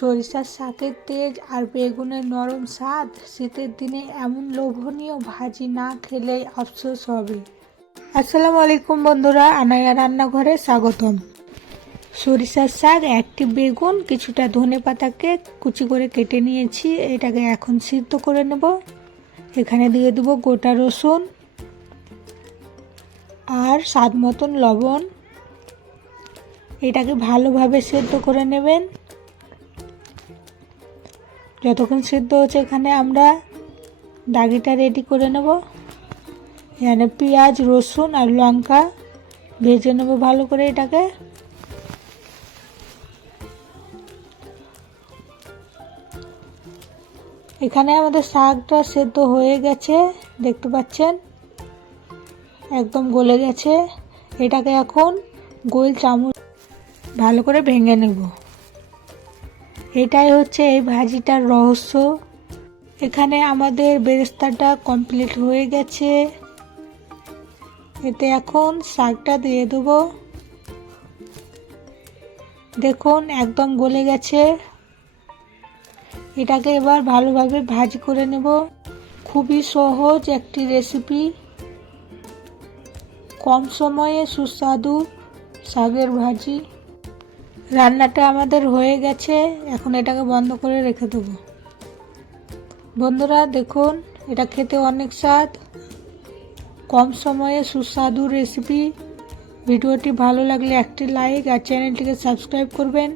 সরিষার শাকের তেজ আর বেগুনের নরম স্বাদ শীতের দিনে এমন লোভনীয় ভাজি না খেলে আফসোস হবে। আসসালামু আলাইকুম বন্ধুরা, আনায়া রান্নাঘরে স্বাগতম। সরিষার শাক, একটি বেগুন, কিছুটা ধনেপাতাকে কুচি করে কেটে নিয়েছি। এটাকে এখন সিদ্ধ করে নেব। এখানে দিয়ে দেবো গোটা রসুন আর স্বাদ মতন লবণ। এটাকে ভালোভাবে সিদ্ধ করে নেবেন। যতক্ষণ সিদ্ধ হচ্ছে এখানে আমরা দাগিটা রেডি করে নেব। এখানে পেঁয়াজ, রসুন আর লঙ্কা ভেজে নেব ভালো করে। এটাকে এখানে আমাদের শাকটা সেদ্ধ হয়ে গেছে, দেখতে পাচ্ছেন একদম গলে গেছে। এটাকে এখন গোল চামচ ভালো করে ভেঙে নেব। এটাই হচ্ছে এই ভাজিটার রহস্য। এখানে আমাদের বেরেস্তাটা কমপ্লিট হয়ে গেছে। এতে এখন শাকটা দিয়ে দেব। দেখুন একদম গলে গেছে। এটাকে এবার ভালোভাবে ভাজি করে নেব। খুবই সহজ একটি রেসিপি, কম সময়ে সুস্বাদু শাকের ভাজি। রান্নাটা আমাদের হয়ে গেছে, এখন এটাকে বন্ধ করে রেখে দেবো। বন্ধুরা দেখুন, এটা খেতে অনেক স্বাদ, কম সময়ে সুস্বাদু রেসিপি। ভিডিওটি ভালো লাগলে একটি লাইক আর চ্যানেলটিকে সাবস্ক্রাইব করবেন।